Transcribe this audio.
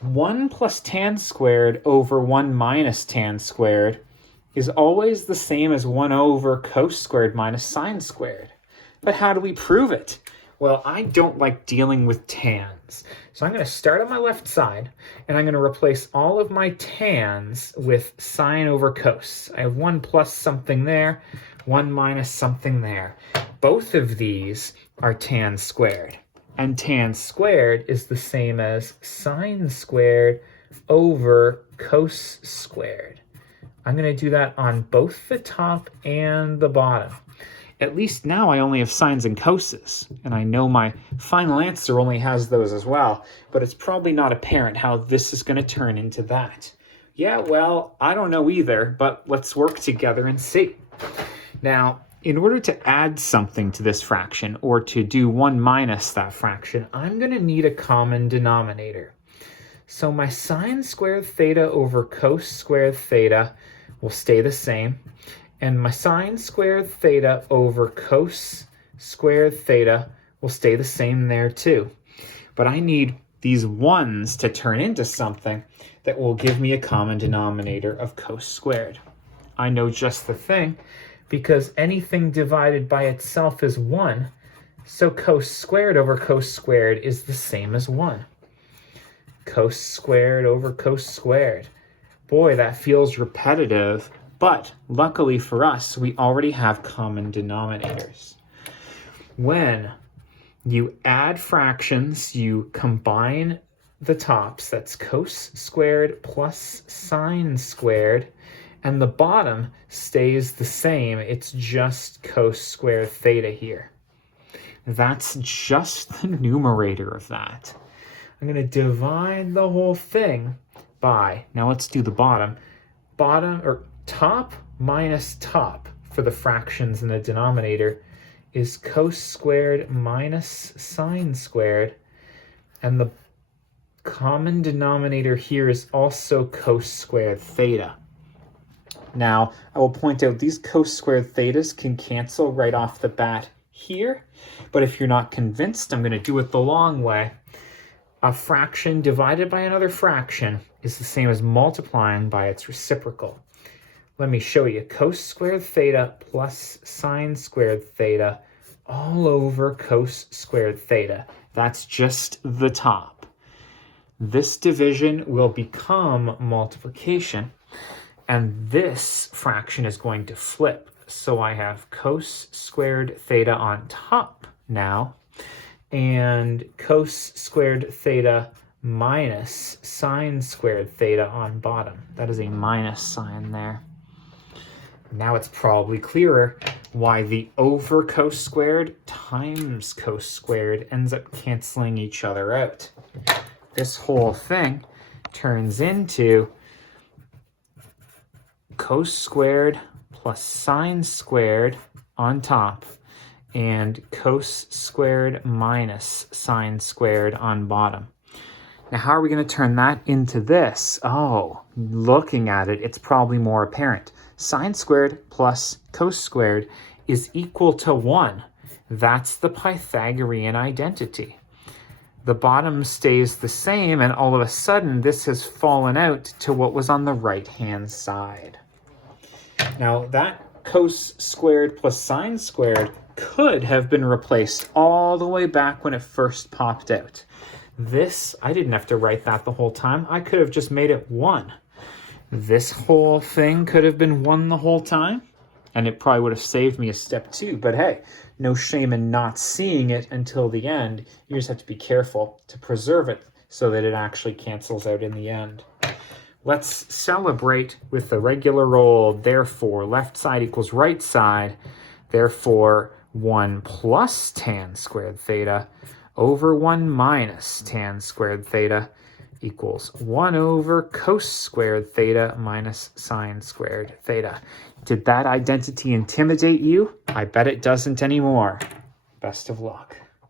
1 plus tan squared over 1 minus tan squared is always the same as 1 over cos squared minus sine squared. But how do we prove it? Well, I don't like dealing with tans. So I'm going to start on my left side, and I'm going to replace all of my tans with sine over cos. I have 1 plus something there, 1 minus something there. Both of these are tan squared. And tan squared is the same as sine squared over cos squared. I'm going to do that on both the top and the bottom. At least now I only have sines and coses, and I know my final answer only has those as well, but it's probably not apparent how this is going to turn into that. Yeah, well, I don't know either, but let's work together and see. Now, in order to add something to this fraction, or to do 1 minus that fraction, I'm going to need a common denominator. So my sine squared theta over cos squared theta will stay the same. And my sine squared theta over cos squared theta will stay the same there too. But I need these ones to turn into something that will give me a common denominator of cos squared. I know just the thing, because anything divided by itself is 1, so cos squared over cos squared is the same as 1. Cos squared over cos squared. Boy, that feels repetitive. But luckily for us, we already have common denominators. When you add fractions, you combine the tops. That's cos squared plus sine squared. And the bottom stays the same. It's just cos squared theta here. That's just the numerator of that. I'm going to divide the whole thing by, now let's do the bottom. Top minus top for the fractions in the denominator is cos squared minus sine squared. And the common denominator here is also cos squared theta. Now, I will point out these cos squared thetas can cancel right off the bat here. But if you're not convinced, I'm going to do it the long way. A fraction divided by another fraction is the same as multiplying by its reciprocal. Let me show you. Cos squared theta plus sine squared theta all over cos squared theta. That's just the top. This division will become multiplication, and this fraction is going to flip. So I have cos squared theta on top now, and cos squared theta minus sine squared theta on bottom. That is a minus sign there. Now it's probably clearer why the over cos squared times cos squared ends up canceling each other out. This whole thing turns into cos squared plus sine squared on top and cos squared minus sine squared on bottom. Now, how are we going to turn that into this? Oh, looking at it, it's probably more apparent. Sine squared plus cos squared is equal to 1. That's the Pythagorean identity. The bottom stays the same, and all of a sudden, this has fallen out to what was on the right-hand side. Now, that cos squared plus sine squared could have been replaced all the way back when it first popped out. This, I didn't have to write that the whole time. I could have just made it 1. This whole thing could have been 1 the whole time, and it probably would have saved me a step 2. But hey, no shame in not seeing it until the end. You just have to be careful to preserve it so that it actually cancels out in the end. Let's celebrate with the regular old, therefore, left side equals right side. Therefore, 1 plus tan squared theta over 1 minus tan squared theta equals 1 over cos squared theta minus sine squared theta. Did that identity intimidate you? I bet it doesn't anymore. Best of luck.